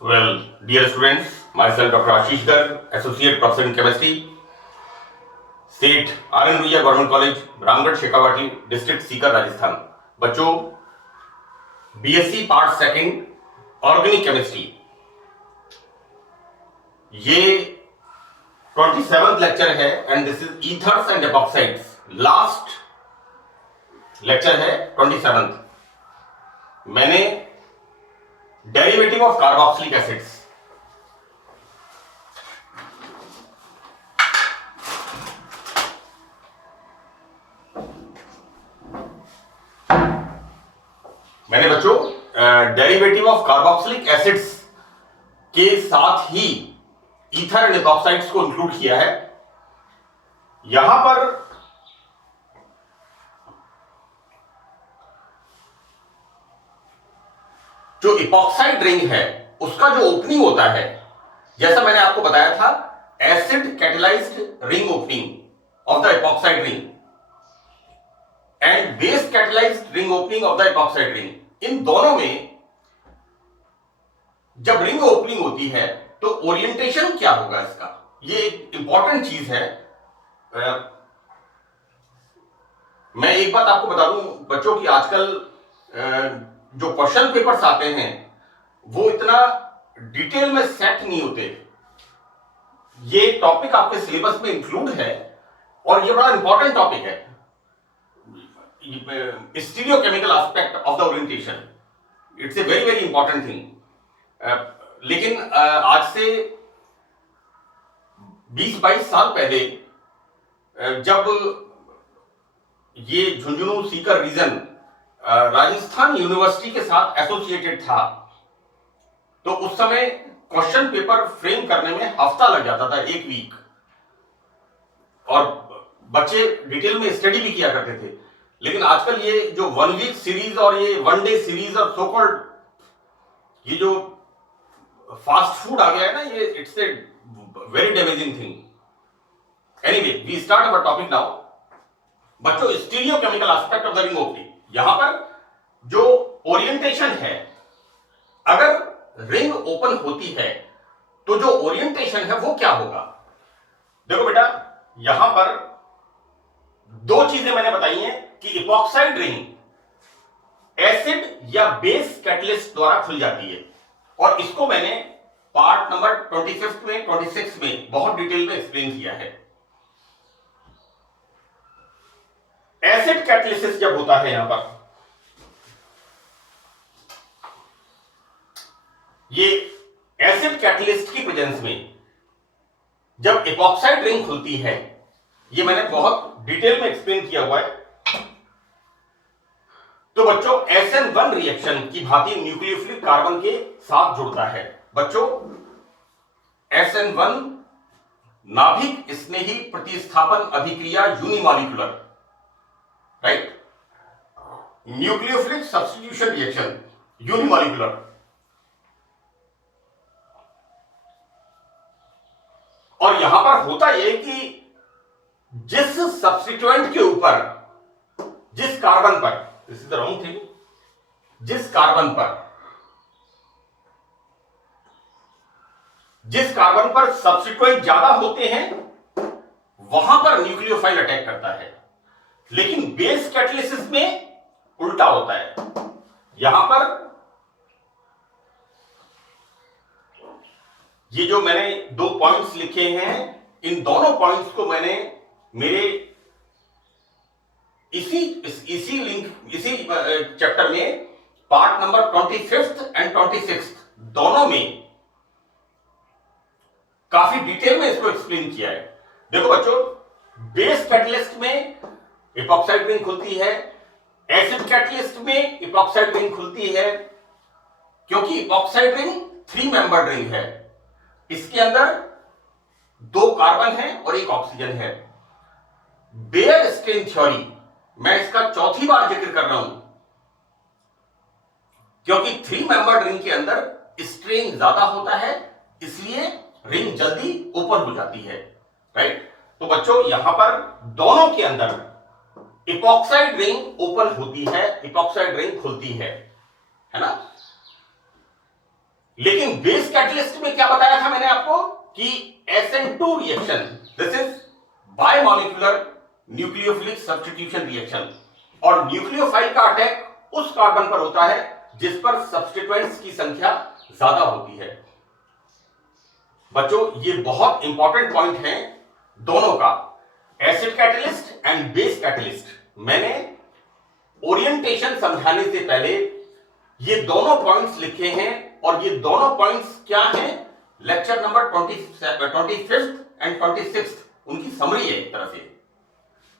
Well, dear students, myself Dr. Ashish Garg, Associate Professor in Chemistry, State RN Ruia Government College, Ramgarh Shekhawati, district Sikar, Rajasthan. बच्चों, BSc part second organic chemistry, ये 27th lecture है and this is ethers and epoxides. Last lecture है 27th। मैंने derivative of carboxylic acids derivative of carboxylic acids के साथ ही ether and एपॉक्साइड्स को include किया है। यहां पर जो इपॉक्साइड रिंग है उसका जो ओपनिंग होता है, जैसा मैंने आपको बताया था, acid catalysed ring opening of the epoxide ring and base catalysed ring opening of the epoxide ring. इन दोनों में जब रिंग ओपनिंग होती है तो ओरिएंटेशन क्या होगा इसका, ये एक इंपॉर्टेंट चीज है। मैं एक बात आपको बता दूं बच्चों की, आजकल जो क्वेश्चन पेपर्स आते हैं वो इतना डिटेल में सेट नहीं होते। ये टॉपिक आपके सिलेबस में इंक्लूड है और ये बड़ा इंपॉर्टेंट टॉपिक है, stereochemical aspect of the orientation. It's a very very important thing. लेकिन आज से 20-22 साल पहले जब ये झुंझुनू सीकर रीजन राजस्थान यूनिवर्सिटी के साथ एसोसिएटेड था, तो उस समय क्वेश्चन पेपर फ्रेम करने में हफ्ता लग जाता था, 1 वीक, और बच्चे डिटेल में स्टडी भी किया करते थे। लेकिन आजकल ये जो 1 वीक सीरीज और ये 1 डे सीरीज और सो कॉल्ड ये जो फास्ट फूड आ गया है ना, ये it's a very damaging thing. Anyway, we start our topic now. बच्चों, stereochemical aspect of the ring opening, यहां पर जो ओरिएंटेशन है, अगर रिंग ओपन होती है तो जो ओरिएंटेशन है वो क्या होगा। देखो बेटा, यहां पर 2 चीजें मैंने बताई हैं कि इपॉक्साइड रिंग एसिड या बेस कैटलिस्ट द्वारा खुल जाती है, और इसको मैंने पार्ट नंबर 25 में 26 में बहुत डिटेल में एक्सप्लेन किया है। एसिड कैटलिसिस जब होता है, यहां पर ये एसिड कैटलिस्ट की प्रेजेंस में जब इपॉक्साइड रिंग खुलती है, ये मैंने बहुत डिटेल में एक्सप्लेन किया हुआ है। तो बच्चों, SN1 रिएक्शन की भांति न्यूक्लियोफिलिक कार्बन के साथ जुड़ता है। बच्चों, SN1 नाभिक स्नेही प्रतिस्थापन अभिक्रिया unimolecular, right, nucleophilic substitution reaction unimolecular. और यहां पर होता यह कि जिस सब्स्टिट्यूएंट के ऊपर, जिस कार्बन पर, this is the wrong thing, जिस कार्बन पर सब्स्टिट्यूएंट ज्यादा होते हैं वहां पर न्यूक्लियोफाइल अटैक करता है। लेकिन बेस कैटलिसिस में उल्टा होता है। यहां पर ये जो मैंने 2 पॉइंट्स लिखे हैं, इन दोनों पॉइंट्स को मैंने मेरे इसी चैप्टर में पार्ट नंबर 25 एंड 26 दोनों में काफी डिटेल में इसको एक्सप्लेन किया है। देखो बच्चों, बेस कैटलिस्ट में इपॉक्साइड रिंग खुलती है, एसिड कैटलिस्ट में इपॉक्साइड रिंग खुलती है, क्योंकि इपॉक्साइड रिंग 3 मेंबर्ड रिंग है। इसके अंदर 2 कार्बन है और 1 ऑक्सीजन है। बेयर स्ट्रेन थ्योरी, मैं इसका 4थी बार जिक्र कर रहा हूं, क्योंकि 3 मेंबर्ड रिंग के अंदर स्ट्रेन ज्यादा होता है, इसलिए रिंग जल्दी ओपन हो जाती है, राइट। तो बच्चों, यहां पर दोनों के अंदर इपॉक्साइड रिंग ओपन होती है, इपॉक्साइड रिंग खुलती है ना। लेकिन बेस कैटलिस्ट में क्या बताया था मैंने आपको कि SN2 reaction, this is bimolecular nucleophilic substitution reaction, और न्यूक्लियोफाइल का अटैक उस कार्बन पर होता है जिस पर सब्स्टिट्यूएंट्स की संख्या ज्यादा होती है। बच्चों ये बहुत इंपॉर्टेंट पॉइंट है दोनों का, acid catalyst and base catalyst. मैंने ओरिएंटेशन समझाने से पहले ये दोनों पॉइंट्स लिखे हैं, और ये दोनों पॉइंट्स क्या हैं, lecture number 25th and 26th उनकी समरी है एक तरह से,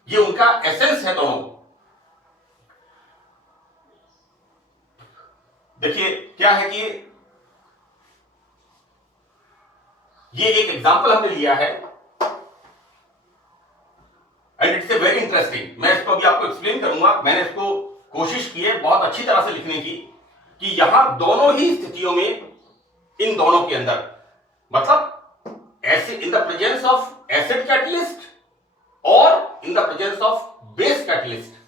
ये उनका एसेंस है दोनों। देखिए क्या है कि ये एक एग्जांपल हमने लिया है and it's a very interesting. मैं इसको अभी आपको एक्सप्लेन करूंगा। मैंने इसको कोशिश की है बहुत अच्छी तरह से लिखने की कि यहां दोनों ही स्थितियों में, इन दोनों के अंदर, मतलब acid in the presence of acid catalyst और in the presence of base catalyst,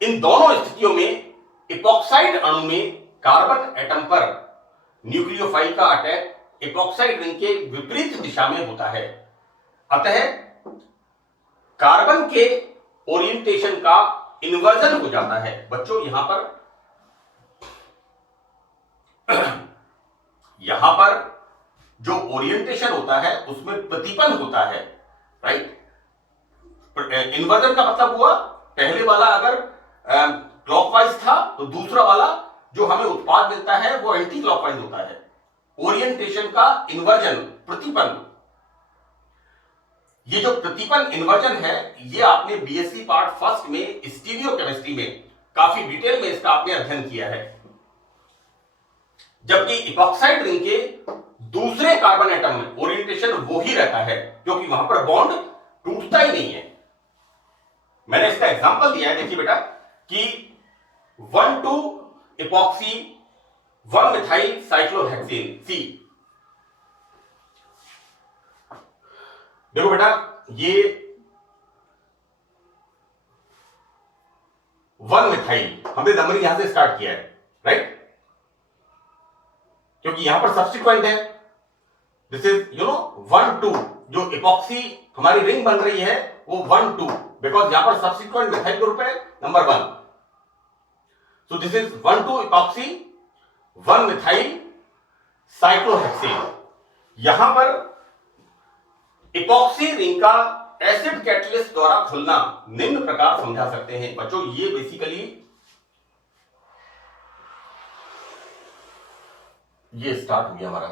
इन दोनों स्थितियों में इपॉक्साइड अणु में कार्बन एटम पर न्यूक्लियोफाइल का अटैक इपॉक्साइड रिंग के विपरीत दिशा में होता है। अतः कार्बन के ओरिएंटेशन का इन्वर्जन हो जाता है। बच्चों यहां पर जो ओरिएंटेशन होता है उसमें प्रतिपन्न होता है, राइट। इन्वर्जन का मतलब हुआ पहले वाला अगर क्लॉकवाइज था तो दूसरा वाला जो हमें उत्पाद मिलता है वो एंटी क्लॉकवाइज होता है। ओरिएंटेशन का इन्वर्जन, प्रतिपन्न, ये जो प्रतिपन्न इन्वर्जन है ये आपने बीएससी पार्ट फर्स्ट में स्टीरियोकेमिस्ट्री में काफी डिटेल में इसका आपने अध्ययन किया है। जबकि इपॉक्साइड रिंग के दूसरे कार्बन एटम में ओरिएंटेशन वो ही रहता है क्योंकि वहां पर बॉन्ड टूटता ही नहीं है। मैंने इसका एग्जांपल दिया है, देखिए बेटा, कि 1,2 इपॉक्सी 1 मिथाइल साइक्लोहेक्सेन C। देखो बेटा, ये 1 मिथाइल हमने नंबरिंग यहां से स्टार्ट किया है, राइट, क्योंकि यहां पर सब्स्टिट्यूएंट है। दिस इज 1,2, जो इपॉक्सी हमारी रिंग बन रही है वो 1,2, बिकॉज यहां पर सब्स्टिट्यूएंट मिथाइल ग्रुप है number 1। So this is 1,2 epoxy 1 methyl cyclohexane. यहां पर इपॉक्सी रिंग का एसिड कैटलिस्ट द्वारा खुलना निम्न प्रकार समझा सकते हैं। बच्चों ये बेसिकली ये स्टार्ट हो गया हमारा।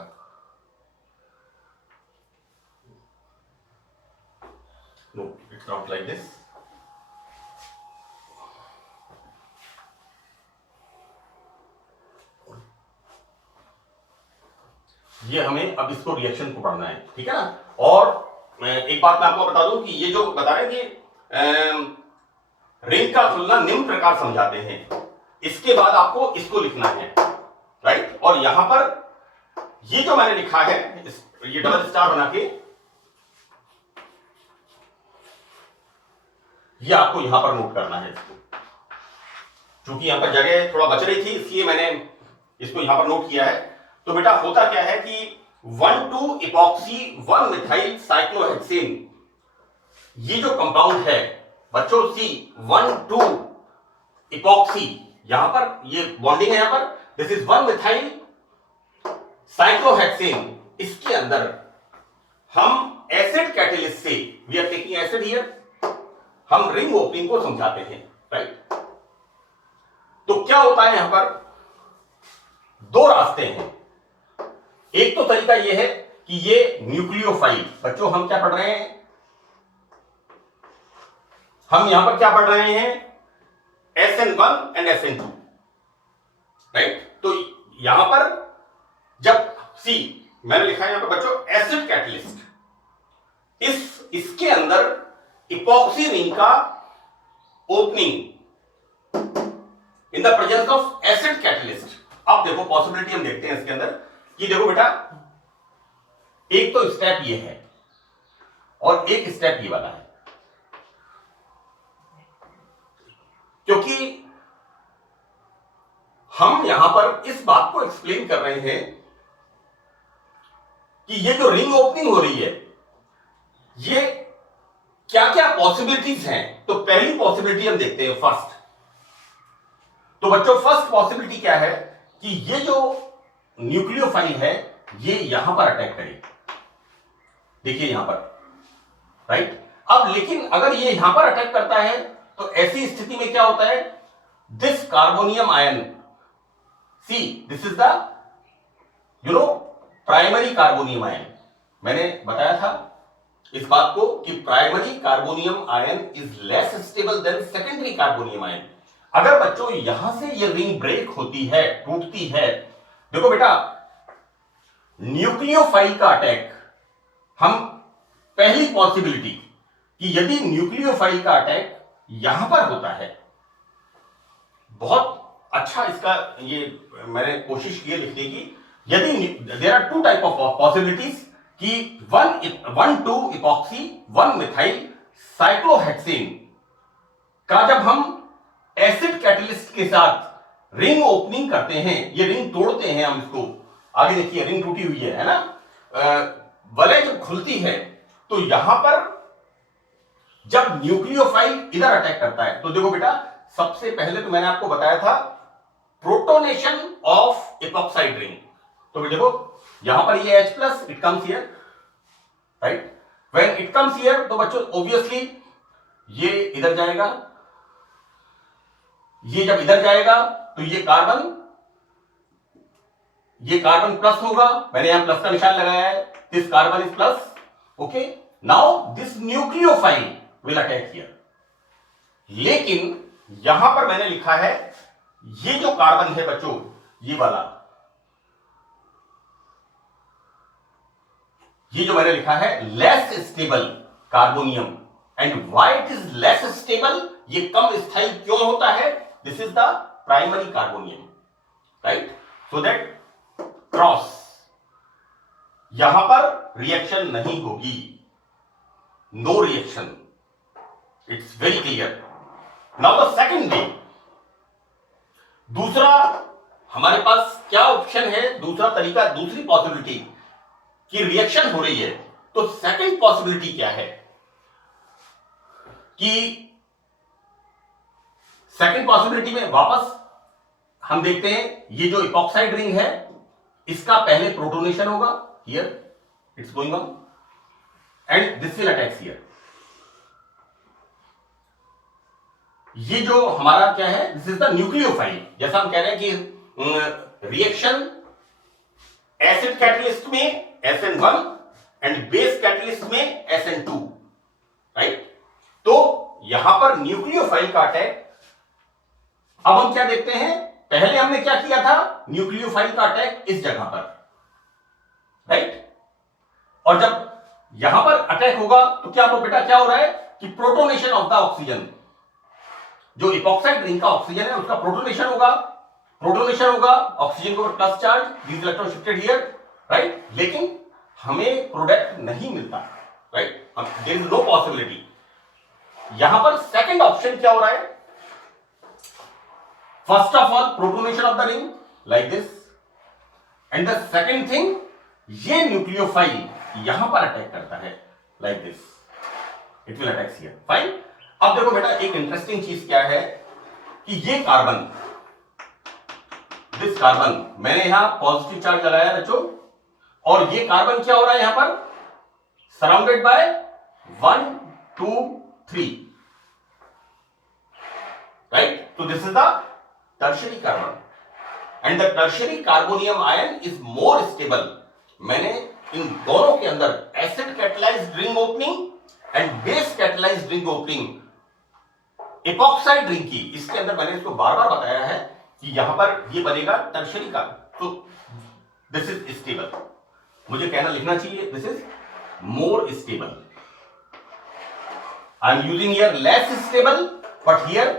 No, it's not like this. ये हमें अब इसको रिएक्शन को पढ़ना है, ठीक है ना। और एक बात मैं आपको बता दूं कि ये जो बता रहे हैं कि रिंग का खुलना निम्न प्रकार समझाते हैं, इसके बाद आपको इसको लिखना है, राइट। और यहां पर ये जो मैंने लिखा है ये डबल स्टार बना के, ये आपको यहां पर नोट करना है इसको। क्योंकि यहां पर जगह थोड़ा बच रही थी इसलिए मैंने इसको यहां पर नोट किया है। तो बेटा होता क्या है कि 1,2 इपॉक्सी 1 मिथाइल साइक्लोहेक्सेन, ये जो कंपाउंड है बच्चों C 1,2 इपॉक्सी, यहां पर ये बॉन्डिंग है, यहां पर दिस इज 1 मिथाइल साइक्लोहेक्सेन। इसके अंदर हम एसिड कैटलिस्ट से, we are taking acid here, हम रिंग ओपनिंग को समझाते हैं, राइट। तो क्या होता है यहां पर दो रास्ते हैं। एक तो तरीका यह है कि ये न्यूक्लियोफाइल, बच्चों हम क्या पढ़ रहे हैं, हम यहां पर क्या पढ़ रहे हैं, SN1 एंड SN2, राइट। तो यहां पर जब C मैंने लिखा है यहां पर बच्चों एसिड कैटलिस्ट, इसके अंदर इपॉक्सी रिंग का opening in the presence of acid catalyst. अब देखो पॉसिबिलिटी हम देखते हैं इसके अंदर कि देखो बेटा, एक तो स्टेप ये है और एक स्टेप ये वाला है। क्योंकि हम यहां पर इस बात को एक्सप्लेन कर रहे हैं कि ये जो रिंग ओपनिंग हो रही है, ये क्या क्या पॉसिबिलिटीज हैं। तो पहली पॉसिबिलिटी हम देखते हैं फर्स्ट। तो बच्चों फर्स्ट पॉसिबिलिटी क्या है कि ये जो न्यूक्लियोफाइल है ये यहां पर अटैक करे, देखिए यहां पर, राइट। अब लेकिन अगर ये यहां पर अटैक करता है तो ऐसी स्थिति में क्या होता है, this carbonium ion, see this is the primary carbonium ion. मैंने बताया था इस बात को कि primary carbonium ion is less stable then secondary carbonium ion. अगर बच्चों यहां से ये रिंग ब्रेक होती है, टूटती है, देखो बेटा न्यूक्लियोफाइल का अटैक, हम पहली पॉसिबिलिटी कि यदि न्यूक्लियोफाइल का अटैक यहां पर होता है, बहुत अच्छा इसका ये मैंने कोशिश की लिखने की, यदि there are two type of possibilities कि 1,2 इपॉक्सी 1 मिथाइल साइक्लोहेक्सेन का जब हम एसिड कैटलिस्ट के साथ रिंग ओपनिंग करते हैं, ये रिंग तोड़ते हैं हम इसको, आगे देखिए रिंग टूटी हुई है ना, वलय जब खुलती है तो यहां पर जब न्यूक्लियोफाइल इधर अटैक करता है तो देखो बेटा सबसे पहले तो मैंने आपको बताया था प्रोटोनेशन ऑफ इपॉक्साइड रिंग। तो देखो यहां पर ये H+ it comes here, right. When it comes here तो बच्चों ऑब्वियसली ये इधर जाएगा, ये जब इधर जाएगा तो ये कार्बन प्लस होगा, मैंने यहां प्लस का निशान लगाया है, this carbon is plus, okay. Now this nucleophile will attack here. लेकिन यहां पर मैंने लिखा है ये जो कार्बन है बच्चों, ये वाला, ये जो मैंने लिखा है less stable carbonium, and why it is less stable, ये कम स्थायी क्यों होता है, this is the primary carbonium, right. So that cross यहां पर रिएक्शन नहीं होगी, no reaction, it's very clear. Now the second way, दूसरा हमारे पास क्या ऑप्शन है, दूसरा तरीका, दूसरी पॉसिबिलिटी कि रिएक्शन हो रही है, तो सेकंड पॉसिबिलिटी क्या है कि सेकंड पॉसिबिलिटी में वापस हम देखते हैं ये जो इपॉक्साइड रिंग है इसका पहले प्रोटोनेशन होगा, here it's going on and this will attack here. ये जो हमारा क्या है, दिस इज द न्यूक्लियोफाइल। जैसा हम कह रहे हैं कि रिएक्शन एसिड कैटलिस्ट में SN1 एंड बेस कैटलिस्ट में SN2, राइट। तो यहां पर न्यूक्लियोफाइल का अटैक, अब हम क्या देखते हैं, पहले हमने क्या किया था, न्यूक्लियोफाइल का अटैक इस जगह पर, राइट। और जब यहां पर अटैक होगा तो क्या बेटा क्या हो रहा है कि प्रोटोनेशन ऑफ द ऑक्सीजन, जो इपॉक्साइड रिंग का ऑक्सीजन है उसका प्रोटोनेशन होगा, ऑक्सीजन को plus charge, these electron shifted here, right. लेकिन हमें प्रोडक्ट नहीं मिलता, right, there is no possibility. यहां पर सेकंड ऑप्शन क्या हो रहा है, first of all protonation of the ring like this, and the second thing ये न्यूक्लियोफाइल यहां पर अटैक करता है like this, it will attack here, fine. अब देखो बेटा एक इंटरेस्टिंग चीज क्या है कि ये कार्बन, दिस कार्बन, मैंने यहां पॉजिटिव चार्ज लगाया बच्चों, और ये कार्बन क्या हो रहा है यहां पर, सराउंडेड बाय 1 2 3, राइट। तो this is the tertiary carbon and the tertiary carbonium ion is more stable. मैंने इन दोनों के अंदर acid catalysed ring opening and base catalysed ring opening epoxide ring की, इसके अंदर मैंने इसको बार बार बताया है कि यहां पर ये बनेगा टर्शियरी का, तो दिस इज स्टेबल, मुझे कहना लिखना चाहिए this is more stable. I am using here less stable, but here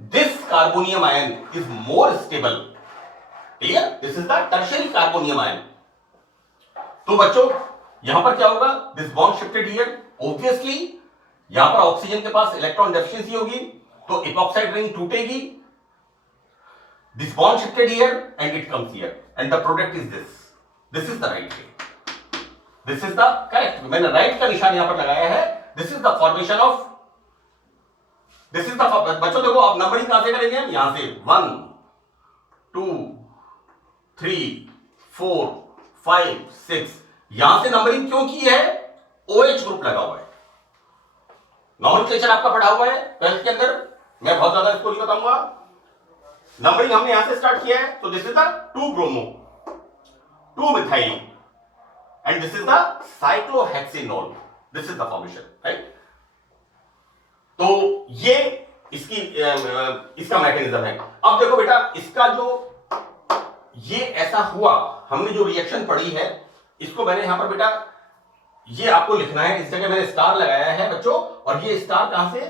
this carbonium ion is more stable, clear, this is the tertiary carbonium ion. तो बच्चों यहां पर क्या होगा, this bond shifted here, obviously यहां पर ऑक्सीजन के पास इलेक्ट्रॉन डेफिशिएंसी होगी, तो इपॉक्साइड रिंग टूटेगी, this bond shifted here and it comes here and the product is this is the right way, this is the correct. मैंने right का निशान यहां पर लगाया है, this is the formation of, this is the, बच्चों देखो आप नंबरिंग कहां से करेंगे, यहां से 1 2 3 4 5 6, यहां से नंबरिंग क्यों की है, OH ग्रुप लगा हुआ है, नॉमेनक्लेचर आपका पढ़ा हुआ है 12th के अंदर, मैं बहुत ज्यादा इसको नहीं बताऊंगा। नंबरिंग हमने यहां से स्टार्ट किया है, तो this is the 2 bromo 2 methyl and this is the cyclohexanol, this is the formation, right. तो ये इसकी इसका मैकेनिज्म है। अब देखो बेटा, इसका जो ये ऐसा हुआ, हमने जो रिएक्शन पढ़ी है, इसको मैंने यहां पर बेटा ये आपको लिखना है, इस जगह मैंने स्टार लगाया है बच्चों, और ये स्टार कहां से,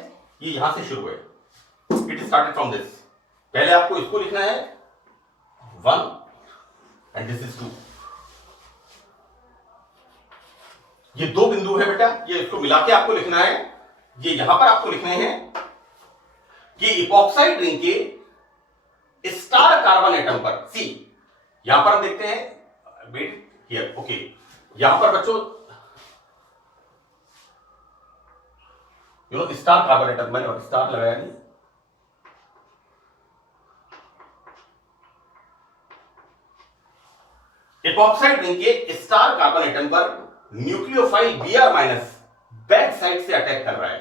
ये यहां से शुरू है, इट स्टार्टेड फ्रॉम दिस। पहले आपको इसको लिखना है 1 एंड दिस इज 2, ये 2 बिंदु है बेटा, ये इसको मिला के आपको लिखना है, ये यहां पर आपको लिखने हैं कि इपॉक्साइड रिंग के स्टार कार्बन एटम पर, सी यहां पर हम देखते हैं, वेट हियर, ओके, यहां पर बच्चों स्टार कार्बन एटम, मैंने स्टार लगाया नहीं, इपॉक्साइड रिंग के स्टार कार्बन एटम पर न्यूक्लियोफाइल Br- बैक साइड से अटैक कर रहा है,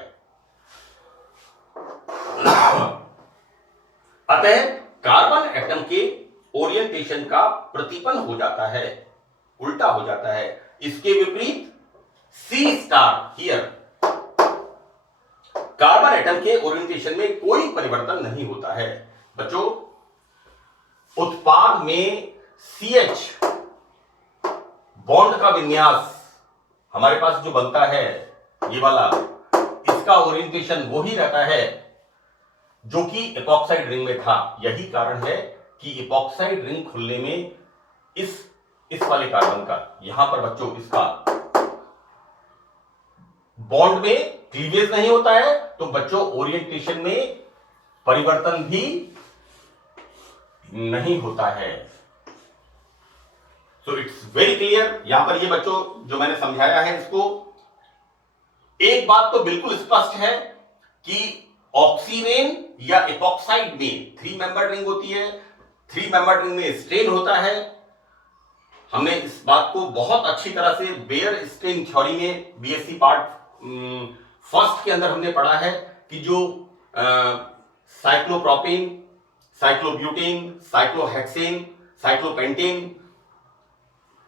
अतः कार्बन एटम के ओरिएंटेशन का प्रतिपन्न हो जाता है, उल्टा हो जाता है। इसके विपरीत C star here, carbon atom के ओरिएंटेशन में कोई परिवर्तन नहीं होता है। बच्चों, उत्पाद में CH बॉन्ड का विन्यास हमारे पास जो बनता है, ये वाला, इसका ओरिएंटेशन वही रहता है जो कि इपॉक्साइड रिंग में था। यही कारण है कि इपॉक्साइड रिंग खुलने में इस वाले कार्बन का, यहां पर बच्चों इसका बॉन्ड में क्लीवेज नहीं होता है, तो बच्चों ओरिएंटेशन में परिवर्तन भी नहीं होता है। So it's very clear. यहां पर ये बच्चों जो मैंने समझाया है, इसको एक बात तो बिल्कुल स्पष्ट है कि ऑक्सीरेन या इपॉक्साइड में 3 मेंबर्ड रिंग होती है, 3 मेंबर्ड रिंग में स्ट्रेन होता है। हमने इस बात को बहुत अच्छी तरह से बेयर स्ट्रेन थ्योरी में बीएससी पार्ट फर्स्ट के अंदर हमने पढ़ा है कि जो cyclopropane, cyclobutane, cyclohexane, cyclopentane,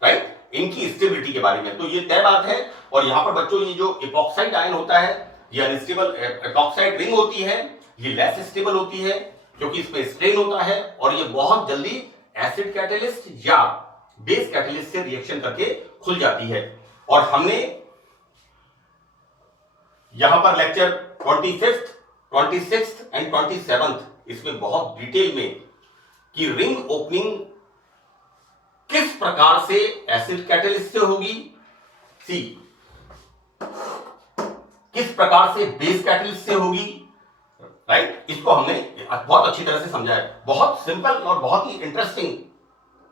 right, इनकी स्टेबिलिटी के बारे में तो ये तय बात है। और यहां पर बच्चों ये जो इपॉक्साइड आयन होता है, ये अनस्टेबल इपॉक्साइड रिंग होती है, ये लेस स्टेबल होती है क्योंकि इसमें स्ट्रेन होता है, और ये बहुत जल्दी एसिड कैटलिस्ट या बेस कैटलिस्ट से रिएक्शन करके खुल जाती है। और हमने यहां पर lecture 25th, 26th and 27th इसमें बहुत डिटेल में कि रिंग ओपनिंग किस प्रकार से एसिड कैटलिस्ट से होगी, सी किस प्रकार से बेस कैटलिस्ट से होगी, राइट, इसको हमने बहुत अच्छी तरह से समझा है। बहुत सिंपल और बहुत ही इंटरेस्टिंग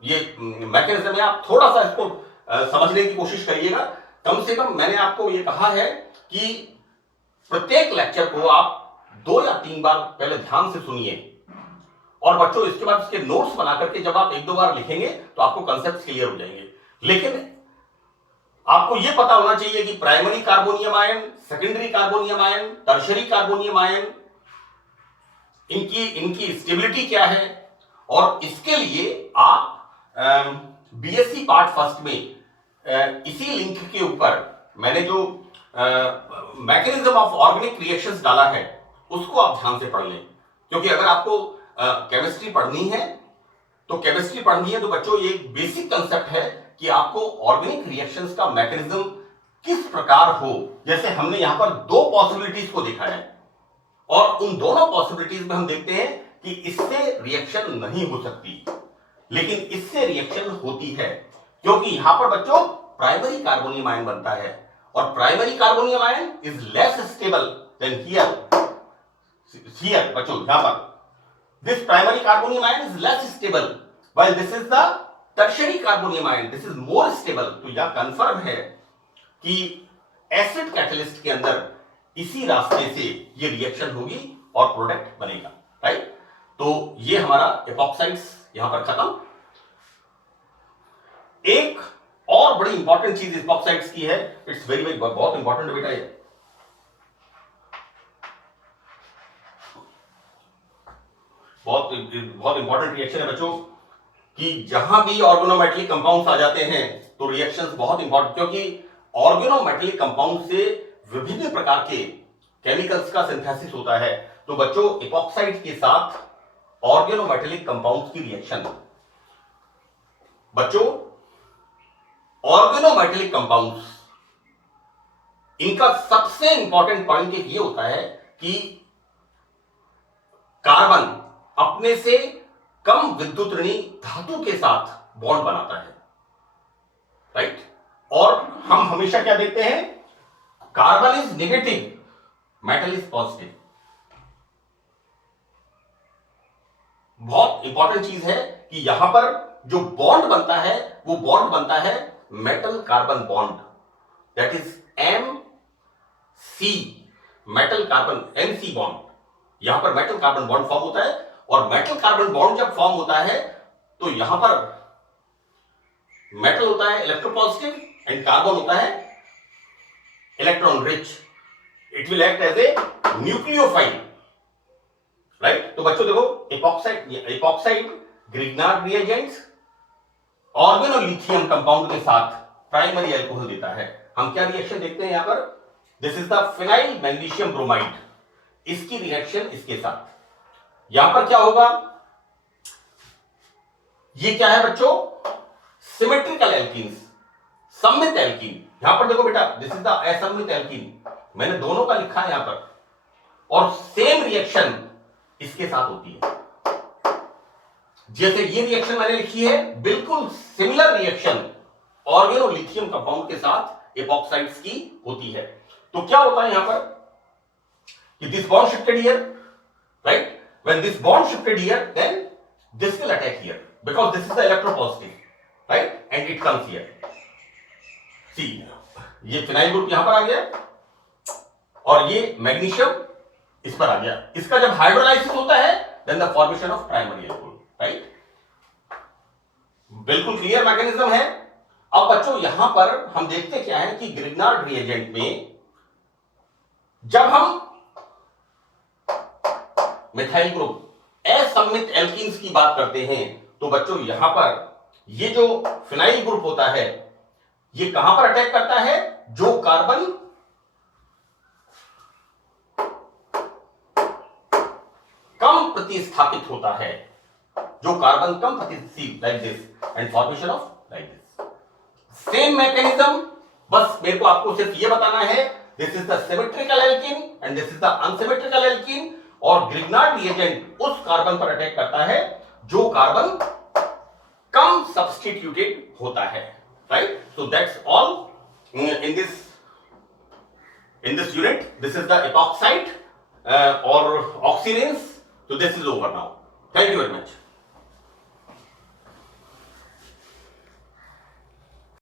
ये मैकेनिज्म है। आप थोड़ा सा इसको समझने की कोशिश करिएगा। कम से कम मैंने आपको ये कहा है कि प्रत्येक लेक्चर को आप 2 या 3 बार पहले ध्यान से सुनिए, और बच्चों इसके बाद इसके नोट्स बना करके जब आप 1-2 बार लिखेंगे तो आपको कंसेप्ट क्लियर हो जाएंगे। लेकिन आपको यह पता होना चाहिए कि primary carbonium ion, secondary carbonium ion, tertiary carbonium ion, इनकी स्टेबिलिटी क्या है। और इसके लिए आप बीएससी पार्ट फर्स्ट में इसी लिंक के ऊपर मैंने जो मैकेनिज्म ऑफ ऑर्गेनिक रिएक्शंस डाला है उसको आप ध्यान से पढ़ लें, क्योंकि अगर आपको केमिस्ट्री पढ़नी है तो बच्चों ये एक बेसिक कंसेप्ट है कि आपको ऑर्गेनिक रिएक्शंस का मैकेनिज्म किस प्रकार हो। जैसे हमने यहां पर 2 पॉसिबिलिटीज को देखा है, और उन दोनों पॉसिबिलिटीज में हम देखते हैं कि इससे रिएक्शन नहीं हो सकती, लेकिन इससे रिएक्शन होती है, क्योंकि यहां पर बच्चों प्राइमरी कार्बोनियम आयन बनता है, और primary carbonium ion is less stable then here here बच्चों यहां पर this primary carbonium ion is less stable while this is the tertiary carbonium ion this is more stable. तो यह कंफर्म है कि एसिड कैटलिस्ट के अंदर इसी रास्ते से ये रिएक्शन होगी और प्रोडक्ट बनेगा, राइट। तो ये हमारा एपॉक्साइड्स यहां पर खत्म। एक और बड़ी इंपॉर्टेंट चीज एपॉक्साइड्स की है, इट्स वेरी वेरी बहुत इंपॉर्टेंट बेटा, ये बहुत इंपॉर्टेंट रिएक्शन है बच्चों कि जहां भी ऑर्गेनोमेटेलिक कंपाउंड्स आ जाते हैं तो रिएक्शंस बहुत इंपॉर्टेंट, क्योंकि ऑर्गेनोमेटेलिक कंपाउंड से विभिन्न प्रकार के केमिकल्स का सिंथेसिस होता है। तो बच्चों एपॉक्साइड के साथ ऑर्गेनोमेटेलिक कंपाउंड्स की रिएक्शन, बच्चों ऑर्गेनोमेटेलिक कंपाउंड्स इनका सबसे इंपॉर्टेंट पॉइंट ये होता है कि कार्बन अपने से कम विद्युत ऋणी धातु के साथ बॉन्ड बनाता है, राइट। और हम हमेशा क्या देखते हैं, carbon is negative, metal is positive. बहुत इंपॉर्टेंट चीज है कि यहां पर जो बॉन्ड बनता है वो बॉन्ड बनता है metal carbon bond, that is MC, metal carbon MC bond. यहां पर मेटल कार्बन बॉन्ड फॉर्म होता है और मेटल कार्बन बॉन्ड जब फॉर्म होता है तो यहां पर मेटल होता है इलेक्ट्रोपॉजिटिव एंड कार्बन होता है electron rich. It will act as a nucleophile, right. तो बच्चों देखो epoxide Grignard reagents organolithium compound के साथ प्राइमरी अल्कोहल देता है। हम क्या रिएक्शन देखते हैं यहां पर, this is the phenyl magnesium bromide, इसकी रिएक्शन इसके साथ। यहां पर क्या होगा, ये क्या है बच्चों, सिमेट्रिकल एल्कीन्स, सममित एल्कीन। यहां पर देखो बेटा दिस इज द असममित एल्कीन, मैंने दोनों का लिखा है यहां पर, और सेम रिएक्शन इसके साथ होती है। जैसे ये रिएक्शन मैंने लिखी है, बिल्कुल सिमिलर रिएक्शन ऑर्गेनोलिथियम कंपाउंड के साथ एपॉक्साइड्स की होती है। तो क्या होता है यहां पर कि this bond shifted here, right. When this bond shifted here then this will attack here because this is the electropositive, right, and it comes here. See ये फिनाइल ग्रुप यहां पर आ गया और ये मैग्नीशियम इस पर आ गया। इसका जब हाइड्रोलाइसिस होता है then the formation of primary alcohol, right. बिल्कुल क्लियर मैकेनिज्म है। अब बच्चों यहां पर हम देखते क्या है कि ग्रिग्नार्ड रिएजेंट में जब हम मिथाइल ग्रुप असममित एल्कीन्स की बात करते हैं तो बच्चों यहां पर ये जो फिनाइल ग्रुप होता है ये कहां पर अटैक करता है, जो कार्बन कम प्रतिस्थापित होता है, जो कार्बन कम प्रतिस्थापित, like this and formation of like this. Same mechanism, बस मेरे को आपको सिर्फ ये बताना है this is the symmetrical alkene and this is the unsymmetrical alkene, और ग्रिग्नार्ड रिएजेंट उस कार्बन पर अटैक करता है जो कार्बन कम सब्स्टिट्यूटेड होता है, right. So that's all in this unit. This is the epoxide और ऑक्सीनेंस। So this is over now. Thank you very much.